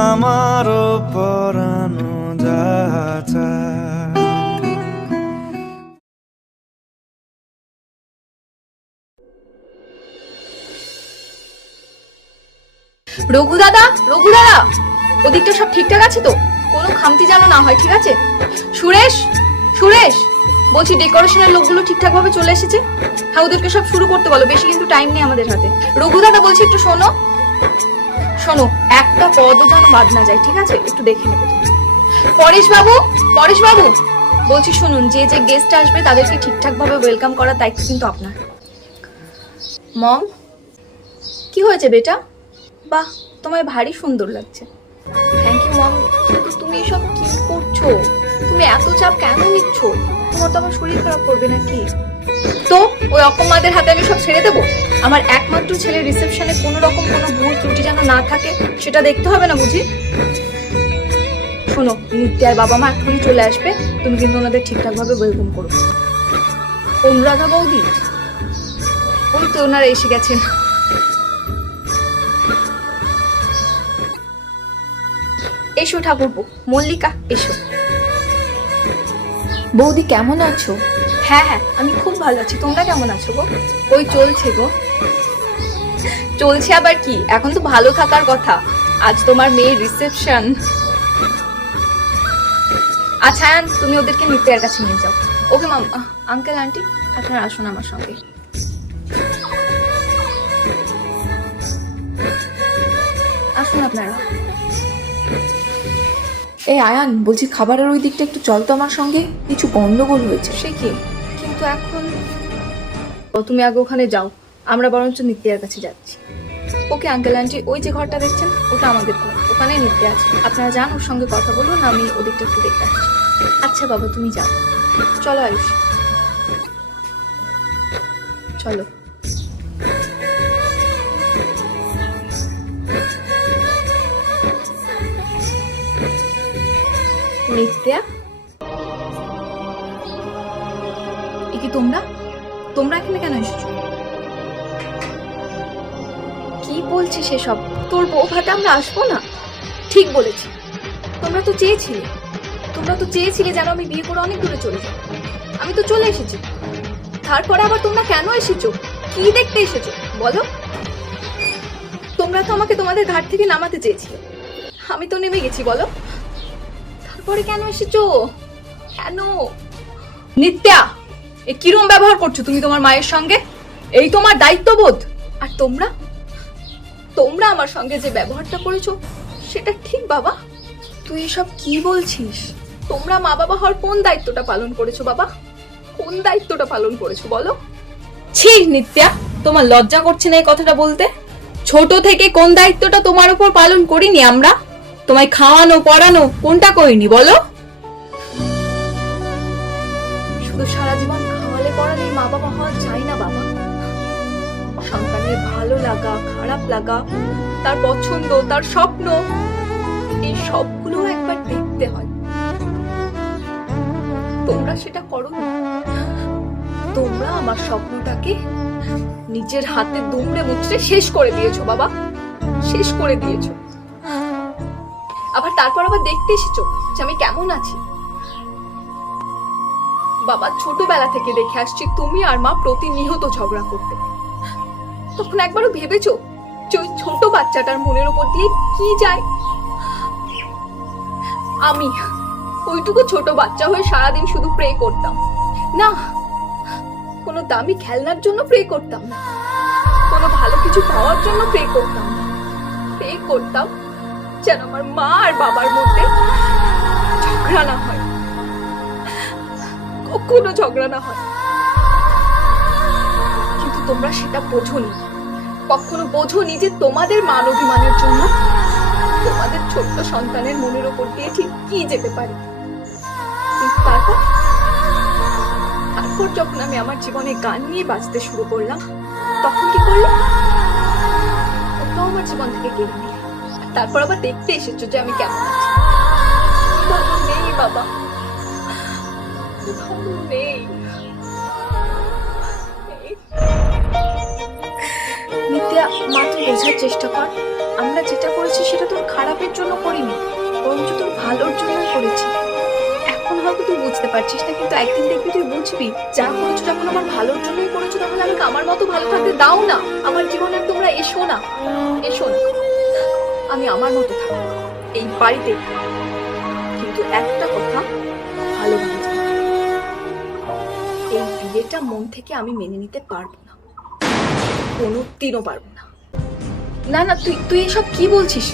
আমারও পরানো যাচা রঘু দাদা রঘু দাদা, ওদিকটা সব ঠিকঠাক আছে তো? কোনো খামতি যেন না হয়, ঠিক আছে? সুরেশ সুরেশ, বলছি ডেকোরেশনের লোকগুলো ঠিকঠাক ভাবে চলে এসেছে? হ্যাঁ ওদেরকে সব শুরু করতে বলো, বেশি কিন্তু টাইম নেই আমাদের হাতে। রঘু দাদা, বলছি একটু শোনো। শোনো, একটা পদও যেন বাদ না যায়, ঠিক আছে? একটু দেখে নেবে পরেশ বাবু পরেশ বাবু বলছি শুনুন, যে যে গেস্ট আসবে তাদেরকে ঠিকঠাক ভাবে ওয়েলকাম করার দায়িত্ব কিন্তু আপনার। মম, কি হয়েছে বেটা? বাহ, তোমায় ভারী সুন্দর লাগছে। Thank you mom. কিন্তু তুমি এসব কি করছ? তুমি এত চাপ কেন নিচ্ছ? তোমার তো আমার শরীর খারাপ করবে নাকি? তো ওই অকম্মাদের হাতে আমি সব ছেড়ে দেবো? আমার একমাত্র ছেলের রিসেপশনে কোনো রকম কোনো ভুল ত্রুটি যেন না থাকে, সেটা দেখতে হবে না বুঝি? শোনো, নিত্যার বাবা মা এখনই চলে আসবে, তুমি কিন্তু ওনাদের ঠিকঠাক ভাবে ওয়েলকাম করো। অনুরাধা বৌদি? ওই তো ওনারা এসে গেছেন। এসো ঠাকুরপো, মল্লিকা, এসো। বৌদি, কেমন আছো? হ্যাঁ হ্যাঁ আমি খুব ভালো আছি। তোমরা কেমন আছো গো? ওই চলছে গো। চলছে আবার কি? এখন তো ভালো থাকার কথা। আজ তোমার মেয়ের রিসেপশন আচ্ছা আয়ান, তুমি ওদেরকে নিত্যার কাছে নিয়ে যাও। ওকে মাম আঙ্কেল আন্টি আপনারা আসুন আমার সঙ্গে। আসুন আপনারা। এই আয়ান বলছি খাবারের ওই দিকটা একটু চল তো আমার সঙ্গে। কিছু গন্ডগোল হয়েছে। সে কি? কিন্তু এখন ও, তুমি আগে ওখানে যাও। আমরা বরঞ্চ নিত্যার কাছে যাচ্ছি। ওকে আঙ্কেল আন্টি ওই যে ঘরটা দেখছেন, ওটা আমাদের ঘর। ওখানে নিত্যা আছে। আপনারা যান, ওর সঙ্গে কথা বলুন, আমি ওদিকটা একটু দেখে আসছি। আচ্ছা বাবা, তুমি যাও। চলো আয়ুষ। চলো। নিত্যা? তোমরা? তোমরা এখানে কেন এসেছ? কি বলছিস সেসব তোর বউ ভাতে আমরা আসব না? ঠিক বলেছি। তোমরা তো চেয়েছিলে। তোমরা তো চেয়েছিলে যেন আমি বিয়ে করে অনেক দূরে চলে যাই। আমি তো চলে এসেছি। তারপরে আবার তোমরা কেন এসেছ? কি দেখতে এসেছ? বলো। তোমরা তো আমাকে তোমাদের ঘাট থেকে নামাতে চেয়েছিলে। আমি তো নেমে গেছি বলো। তারপরে কেন এসেছ? কেন? নিত্যা! এ কিরম ব্যবহার করছ তুমি তোমার মায়ের সঙ্গে? এই তোমার দায়িত্ববোধ। আর তোমরা? তোমরা আমার সঙ্গে যে ব্যবহারটা করেছ, সেটা ঠিক বাবা। তুই এসব কি বলছিস? তোমরা মা বাবা হওয়ার কোন দায়িত্বটা পালন করেছ বাবা? কোন দায়িত্বটা পালন করেছ বলো? ছি, নিত্যা, তোমার লজ্জা করছে না এই কথাটা বলতে? ছোট থেকে কোন দায়িত্বটা তোমার উপর পালন করিনি আমরা? তোমায় খাওয়ানো, পড়ানো, কোনটা করিনি বলো? শুধু সারা জীবন পড়ালে মা বাবা হওয়া যায় না বাবা। সন্তানের ভালো লাগা, খারাপ লাগা, তার পছন্দ, তার স্বপ্ন, এই সবগুলো একবার দেখতে হয়। তোমরা সেটা করো তোমরা আমার স্বপ্নটাকে নিজের হাতে দুমড়ে মুচড়ে শেষ করে দিয়েছ বাবা। শেষ করে দিয়েছ। আবার তারপর আবার দেখতে এসেছ যে আমি কেমন আছি। বাবা, ছোটবেলা থেকে দেখে আসছি তুমি আর মা প্রতিনিয়ত ঝগড়া করতে। তখন একবারও ভেবেছো যে ওই ছোট বাচ্চাটার মনের উপর দিয়ে কি যায়? আমি ওইটুকু ছোট বাচ্চা হয়ে সারাদিন শুধু প্রে করতাম। না, কোনো দামি খেলনার জন্য প্রে করতাম না। কোনো ভালো কিছু পাওয়ার জন্য প্রে করতাম না। প্রে করতাম যেন আমার মা আর বাবার মধ্যে ঝগড়া না হয়। কখনো ঝগড়া না হয়। কিন্তু তোমরা সেটা বোঝোনি। কখনো বোঝোনি যে তোমাদের মান অভিমানের জন্য তোমাদের ছোট্ট সন্তানের মনের ওপর দিয়ে ঠিক কি যেতে পারে। তারপর তারপর যখন আমি আমার জীবনে গান নিয়ে বাঁচতে শুরু করলাম, তখন কি করলাম ওটাও আমার জীবন থেকে কেড়ে তারপর আবার দেখতে এসেছ যে আমি কেমন আছি। নেই বাবা কোথাও নেই নিত্যা মাত্র বোঝার চেষ্টা কর। আমরা যেটা করেছি সেটা তোর খারাপের জন্য করিনি, বরঞ্চ তোর ভালোর জন্য করেছি। এখন হয়তো তুই বুঝতে পারছিস না, কিন্তু একদিন দেখবি তুই বুঝবি, যা করেছ যখন আমার ভালোর জন্যই করেছ, তখন আমি আমার মতো ভালো থাকতে দাও না। আমার জীবনে তোমরা এসো না এসো না। আমি আমার মতো থাকব, এই বাড়িতে। কিন্তু একটা বিয়েটা মন থেকে আমি মেনে নিতে পারব না। কোনো দিনও পারব না। না না, তুই তুই এসব কি বলছিস?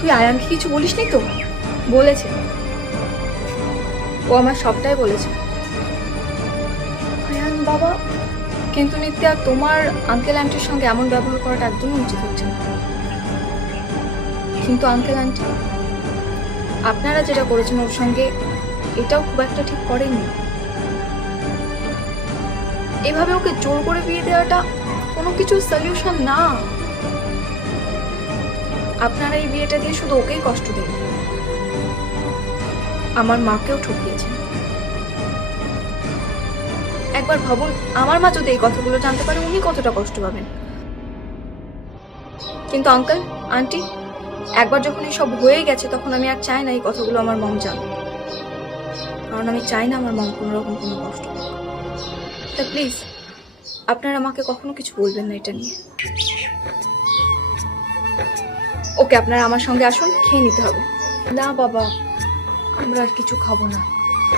তুই আয়ানকে কিছু বলিসনি তো? বলেছে। ও আমার সবটাই বলেছে। আয়ান বাবা, কিন্তু নিত্যা, তোমার আঙ্কেল আন্টির সঙ্গে এমন ব্যবহার করাটা একদমই উচিত হচ্ছে না। কিন্তু আঙ্কেল আন্টি আপনারা যেটা করেছেন ওর সঙ্গে, এটাও খুব একটা ঠিক করেননি। এভাবে ওকে জোর করে বিয়ে দেওয়াটা কোনো কিছু সলিউশন না। আপনারা এই বিয়েটা দিয়ে শুধু ওকেই কষ্ট দেবেন আমার মাকেও ঠকিয়েছেন। একবার ভাবুন, আমার মা যদি এই কথাগুলো জানতে পারে, উনি কতটা কষ্ট পাবেন। কিন্তু আঙ্কেল আন্টি একবার যখন এসব হয়ে গেছে, তখন আমি আর চাই না এই কথাগুলো আমার মম জান কারণ আমি চাই না আমার মম কোনো রকম কোনো কষ্ট। তা প্লিজ, আপনারা আমাকে কখনো কিছু বলবেন না এটা নিয়ে। ওকে, আপনারা আমার সঙ্গে আসুন, খেয়ে নিতে হবে। না বাবা, আমরা আর কিছু খাব না।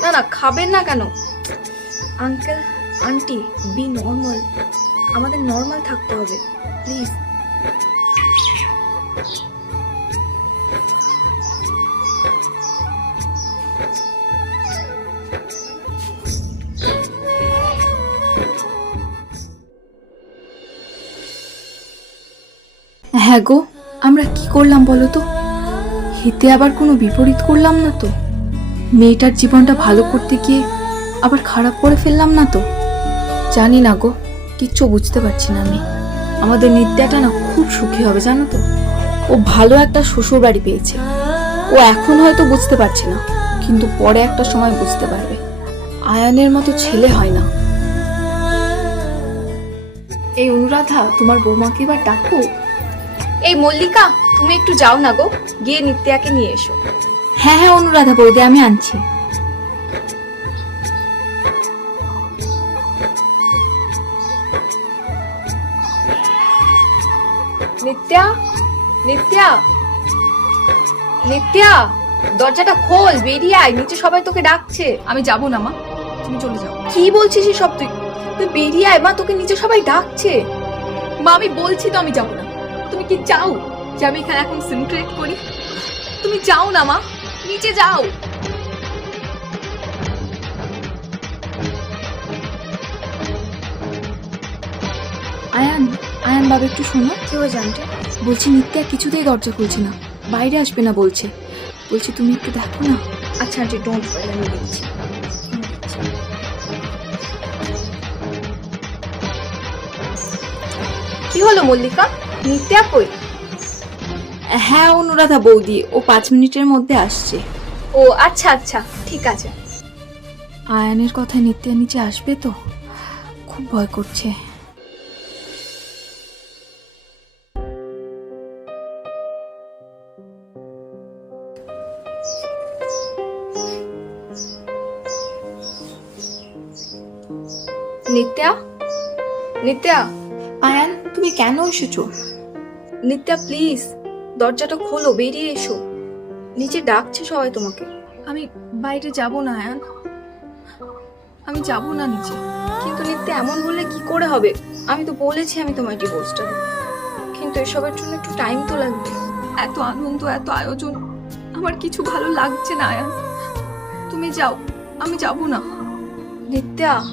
না না, খাবেন না কেন? Uncle, aunty, be normal. আমাদের নর্মাল থাকতে হবে, প্লিজ। হ্যাঁ গো, আমরা কি করলাম বলো তো? হিতে আবার কোনো বিপরীত করলাম না তো? মেয়েটার জীবনটা ভালো করতে গিয়ে আবার খারাপ করে ফেললাম না তো? জানি না গো, কিচ্ছু বুঝতে পারছি না আমি। আমাদের নিত্যাটা না খুব সুখী হবে, জানো তো? ও ভালো একটা শ্বশুর বাড়ি পেয়েছে। ও এখন হয়তো বুঝতে পারছে না, কিন্তু পরে একটা সময় বুঝতে পারবে। আয়ানের মতো ছেলে হয় না। এই অনুরাধা, তোমার বৌমাকে এবার ডাকো। এই মল্লিকা তুমি একটু যাও না গো। গিয়ে নিত্যাকে নিয়ে এসো। হ্যাঁ হ্যাঁ অনুরাধা বৌদি আমি আনছি। নিত্যা নিত্যা নিত্যা দরজাটা খোল বেরিয়ে আয় নিচে সবাই তোকে ডাকছে। আমি যাব না মা। তুমি চলে যাও। কি বলছিস সব তুই? তুই বেরিয়ে আয় মা তোকে নিচে সবাই ডাকছে। মা আমি বলছি তো আমি যাব না। তুমি কি চাও যে আমি এখানে এখন সিনক্রেট করি? তুমি যাও না মা। নিচে যাও। আয়ান আয়ান বাবা একটু শোনো। কেউ জানতে বলছি নিত্যা কিছুতেই দরজা খুলছে না। বাইরে আসবে না বলছে। বলছি তুমি একটু দেখো না? আচ্ছা আন্টি ডোন্ট ওয়ারি আমি দেখছি। কি হলো মল্লিকা? নিত্যা কই? হ্যাঁ অনুরাধা বৌদি ও পাঁচ মিনিটের মধ্যে আসছে। ও আচ্ছা আচ্ছা ঠিক আছে। আয়ানের কথা নিত্যা নিচে আসবে তো? খুব ভয় করছে। নিত্যা? নিত্যা? আয়ান তুমি কেন এসেছ? নিত্যা প্লিজ দরজাটা খোলো বেরিয়ে এসো। নিচে ডাকছে সবাই তোমাকে। আমি বাইরে যাব না আয়ান আমি যাব না নিচে। কিন্তু নিত্যা এমন বললে কি করে হবে? আমি তো বলেছি আমি তোমায় ডিভোর্সটা দেবো। কিন্তু এসবের জন্য একটু টাইম তো লাগবে। এত আনন্দ এত আয়োজন আমার কিছু ভালো লাগছে না আয়ান তুমি যাও আমি যাব না। নিত্যা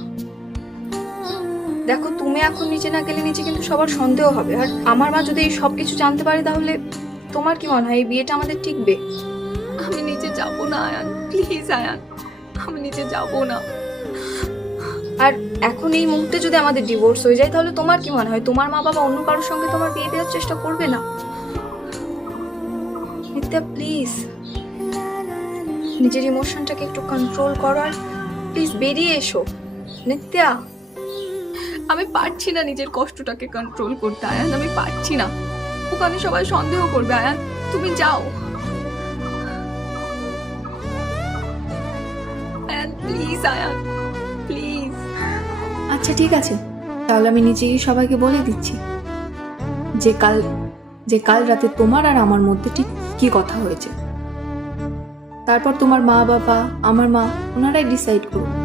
দেখো তুমি এখন নিচে না গেলে নিচে কিন্তু সবার সন্দেহ হবে। আর আমার মা যদি এই সব কিছু জানতে পারে তাহলে তোমার কি মনে হয় এই বিয়েটা আমাদের টিকবে? আমি নিচে যাব না আয়ান। প্লিজ আয়ান। আমি নিচে যাব না। আর এখন এই মুহূর্তে যদি আমাদের ডিভোর্স হয়ে যায় তাহলে তোমার কি মনে হয়? তোমার মা বাবা অন্য কারোর সঙ্গে তোমার বিয়ে দেওয়ার চেষ্টা করবে না? নিত্যা প্লিজ নিজের ইমোশনটাকে একটু কন্ট্রোল করো আর প্লিজ বেরিয়ে এসো। নিত্যা। আমি পারছি না নিজের কষ্টটাকে কন্ট্রোল করতে, আয়ান, আমি পারছি না। ওখানে সবাই সন্দেহ করবে, আয়ান, তুমি যাও। আয়ান প্লিজ আয়ান প্লিজ আচ্ছা ঠিক আছে। তাহলে আমি নিজে গিয়ে সবাইকে বলে দিচ্ছি যে কাল যে কাল রাতে তোমার আর আমার মধ্যে ঠিক কি কথা হয়েছে। তারপর তোমার মা বাবা আমার মা, ওনারাই ডিসাইড করুন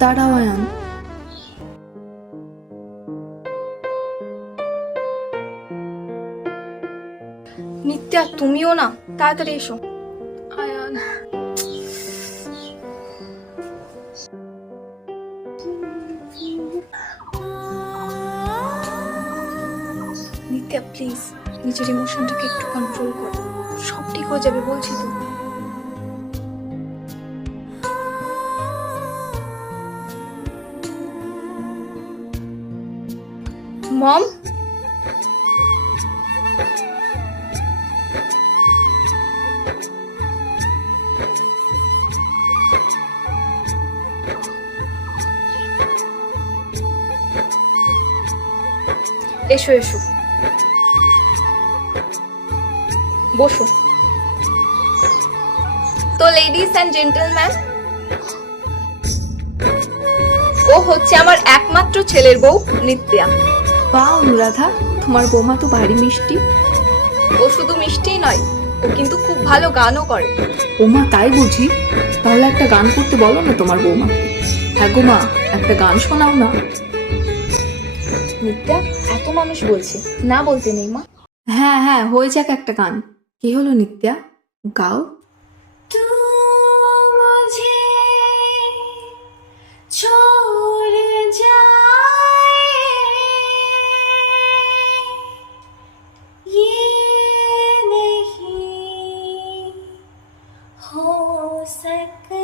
দাঁড়াও আয়ান নিত্যা তুমিও না তাড়াতাড়ি এসো। আয়ান। নিত্যা প্লিজ নিজের ইমোশনটাকে একটু কন্ট্রোল করো। সব ঠিক হয়ে যাবে বলছি তো। মম। এসো এসো। বসো। তো লেডিস অ্যান্ড জেন্টলম্যান ও হচ্ছে আমার একমাত্র ছেলের বউ নিত্যা। বা অনুরাধা তোমার বৌমা তো ভারী মিষ্টি। ও শুধু মিষ্টিই নয় ও কিন্তু খুব ভালো গানও করে। ওমা তাই বুঝি? তাহলে একটা গান করতে বলো না তোমার বৌমাকে হ্যাঁ গো মা একটা গান শোনাও না। নিত্যা এত মানুষ বলছে। না বলতে নেই মা। হ্যাঁ হ্যাঁ হয়ে যাক একটা গান। কি হলো নিত্যা গাও। 그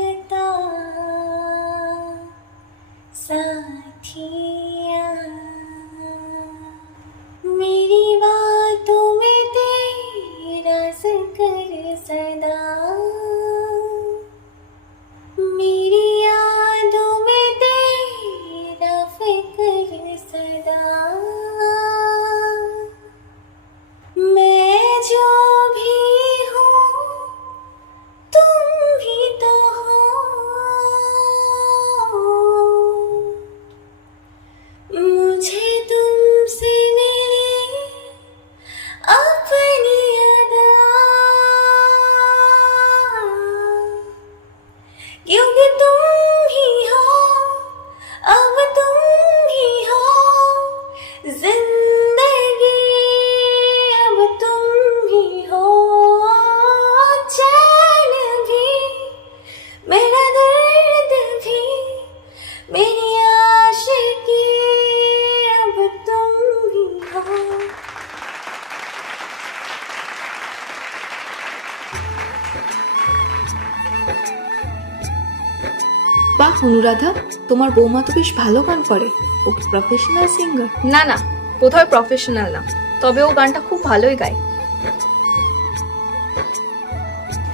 বাহ অনুরাধা তোমার বৌমা তো বেশ ভালো গান করে। ও প্রফেশনাল সিঙ্গার না না বোধহয় প্রফেশনাল না তবে ও গানটা খুব ভালোই গায়।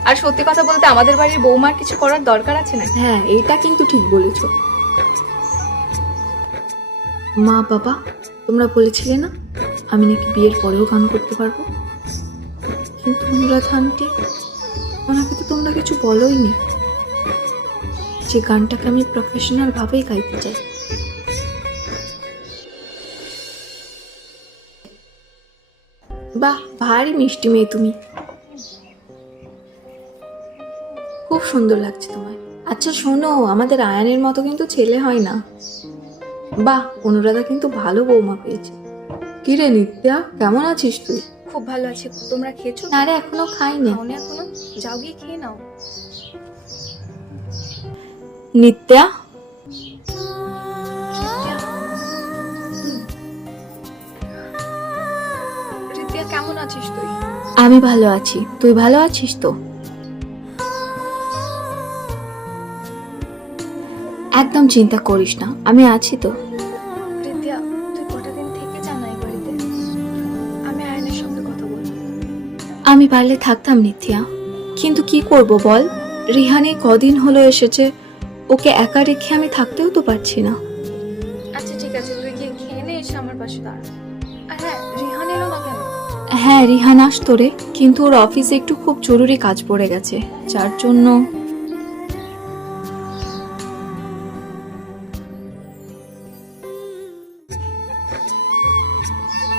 আর সত্যি কথা বলতে আমাদের বাড়ির বৌমার কিছু করার দরকার আছে না হ্যাঁ এটা কিন্তু ঠিক বলেছ। মা বাবা তোমরা বলেছিলে না আমি নাকি বিয়ের পরেও গান করতে পারব? কিন্তু অনুরাধা আন্টি তোমরা কিছু বলোই নি যে গানটাকে আমি প্রফেশনাল ভাবেই গাইতে চাই। বাহ ভারী মিষ্টি মেয়ে তুমি। খুব সুন্দর লাগছে তোমায়। আচ্ছা শোনো আমাদের আয়ানের মতো কিন্তু ছেলে হয় না। বাহ অনুরাধা কিন্তু ভালো বৌমা পেয়েছে। কি রে নিত্যা কেমন আছিস তুই? খুব ভালো আছে। তোমরা খেয়েছো? না রে এখনও খাইনি। এখনও? যাও গিয়ে খেয়ে নাও নিত্যা কেমন আছিস তুই আমি ভালো আছি তুই ভালো আছিস তো একদম চিন্তা করিস না আমি আছি তো আমি পারলে থাকতাম নিত্যা কিন্তু কি করব বল? রিহানে কদিন হলো এসেছে ওকে একা রেখে আমি থাকতেও তো পারছি না। আচ্ছা ঠিক আছে তুই গিয়ে খেয়ে এসে আমার পাশে দাঁড়া। হ্যাঁ রিহান এলো হ্যাঁ রিহান আসতো রে কিন্তু ওর অফিসে একটু খুব জরুরি কাজ পড়ে গেছে যার জন্য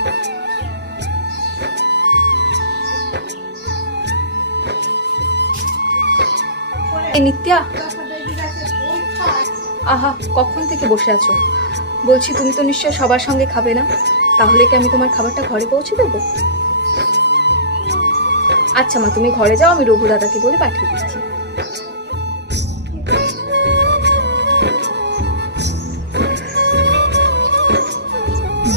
Thank you. নিত্যা। আহা কখন থেকে বসে আছো? বলছি তুমি তো নিশ্চয় সবার সঙ্গে খাবে না। তাহলে কি আমি তোমার খাবারটা ঘরে পৌঁছে দেবো? আচ্ছা মা তুমি ঘরে যাও আমি রঘু দাদাকে বলে পাঠিয়ে দিচ্ছি।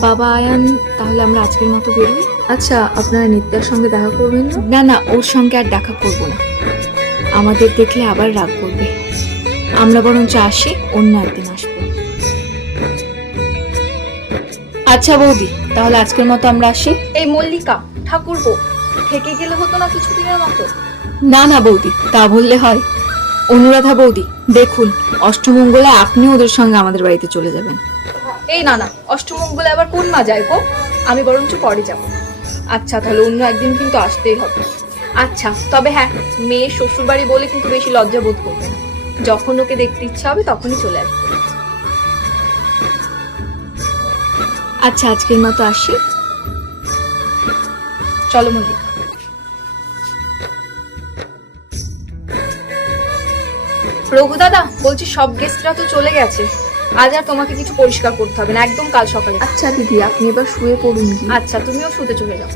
বাবা আয়ান তাহলে আমরা আজকের মতো বেরোই? আচ্ছা আপনারা নিত্যার সঙ্গে দেখা করবেন না? না না ওর সঙ্গে আর দেখা করব না। আমাদের দেখলে আবার রাগ করবে। আমরা বরঞ্চ আসি অন্য একদিন আসব। আচ্ছা বৌদি তাহলে আজকের মতো আমরা আসি? এই মল্লিকা ঠাকুর বউ থেকে গেলে হতো না কিছুদিনের মতো? না না বৌদি তা বললে হয়। অনুরাধা বৌদি দেখুন অষ্টমঙ্গলে আপনি ওদের সঙ্গে আমাদের বাড়িতে চলে যাবেন। এই না না অষ্টমঙ্গলে আবার কোন মা যায় গো? আমি বরঞ্চ পরে যাব। আচ্ছা তাহলে অন্য একদিন কিন্তু আসতেই হবে। আচ্ছা তবে হ্যাঁ মেয়ে শ্বশুর বাড়ি বলে কিন্তু বেশি লজ্জা বোধ করবে না। যখন ওকে দেখতে ইচ্ছা হবে তখনই চলে আসবে। আচ্ছা আজকের মতো আসি। চলো মল্লিকা। রঘু দাদা বলছি সব গেস্টরা তো চলে গেছে। আজ আর তোমাকে কিছু পরিষ্কার করতে হবে না একদম কাল সকালে। আচ্ছা দিদি আপনি এবার শুয়ে পড়ুন। আচ্ছা তুমিও শুতে চলে যাও।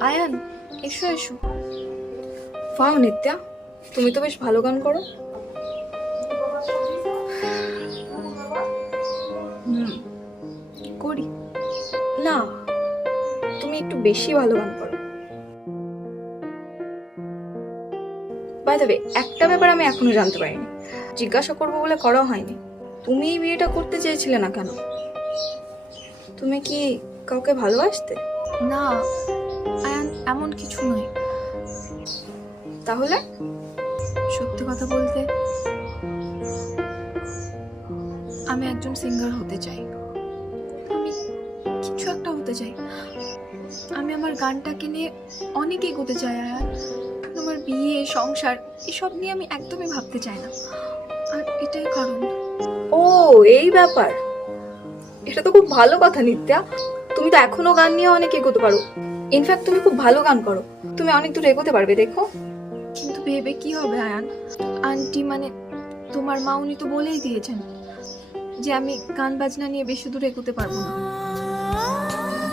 আয়ান এসো এসো। ফাও নিত্যা তুমি তো বেশ ভালো গান করো। হুম করি। না তুমি একটু বেশি ভালো গান করো। বাই দ্য একটা ব্যাপার আমি এখনও জানতে পারিনি। জিজ্ঞাসা করব বলে করা হয়নি। তুমি এই বিয়েটা করতে চেয়েছিলে না কেন? তুমি কি কাউকে ভালোবাসতে? না এমন কিছু নয়। তাহলে সত্যি কথা বলতে আমি একজন সিঙ্গার হতে চাই। আমি কিছু একটা হতে চাই। আমি আমার গানটাকে নিয়ে অনেক এগোতে চাই আর আমার বিয়ে, সংসার, এসব নিয়ে আমি একদমই ভাবতে চাই না। আর এটাই কারণ। ও, এই ব্যাপার। এটা তো খুব ভালো কথা, নিত্যা। তুমি তো এখনও গান নিয়ে অনেক এগোতে পারো। ইনফ্যাক্ট তুমি খুব ভালো গান করো। তুমি অনেক দূর এগোতে পারবে দেখো। কিন্তু ভেবে কি হবে আয়ান? আন্টি মানে তোমার মা উনি তো বলেই দিয়েছেন যে আমি গান বাজনা নিয়ে বেশি দূর এগোতে পারব না।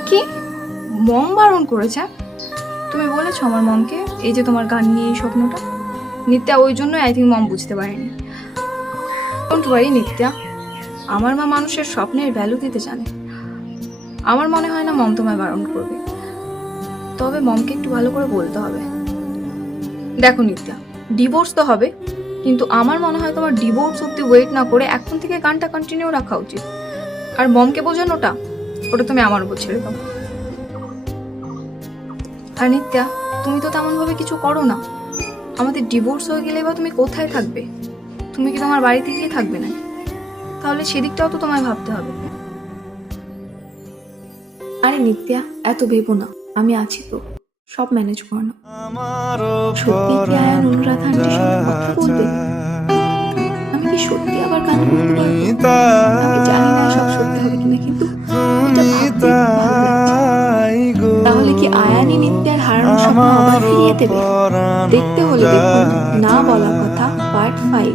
কি? মম বারণ করেছে? তুমি বলেছ আমার মমকে এই যে তোমার গান নিয়ে এই স্বপ্নটা? নিত্যা ওই জন্যই আই থিঙ্ক মম বুঝতে পারেনি। Don't worry Nitya. আমার মা মানুষের স্বপ্নের ভ্যালু দিতে জানে। আমার মনে হয় না মম তোমায় বারণ করবে। তবে মমকে একটু ভালো করে বলতে হবে। দেখো নিত্যা ডিভোর্স তো হবে, কিন্তু আমার মনে হয় তোমার ডিভোর্স অব্দি ওয়েট না করে এখন থেকে গানটা কন্টিনিউ রাখা উচিত। আর মমকে বোঝানোটা ওটা তুমি আমার উপর ছেড়ে দাও। আর নিত্যা, তুমি তো তেমনভাবে কিছু করো না। আমাদের ডিভোর্স হয়ে গেলে বা তুমি কোথায় থাকবে? তুমি কি তোমার বাড়িতে গিয়ে থাকবে না তাহলে সেদিকটাও তো তোমায় ভাবতে হবে। আরে নিত্যা, এত ভেবো না। আমি আছি তো সব ম্যানেজ করে না আমারও সত্যি কি আয়ান অনুরাধা আন্টির সঙ্গে কথা বলবে? আমি কি সত্যি আবার গান করতে পারব? আমি জানি না সব সত্যি হবে কিনা কিন্তু এটা ভাবতে ভালো লাগছে। তাহলে কি আয়ানি নিত্যার হারানো স্বপ্ন আবার ফিরিয়ে দেবে? দেখতে হলে দেখুন না বলা কথা পার্ট ফাইভ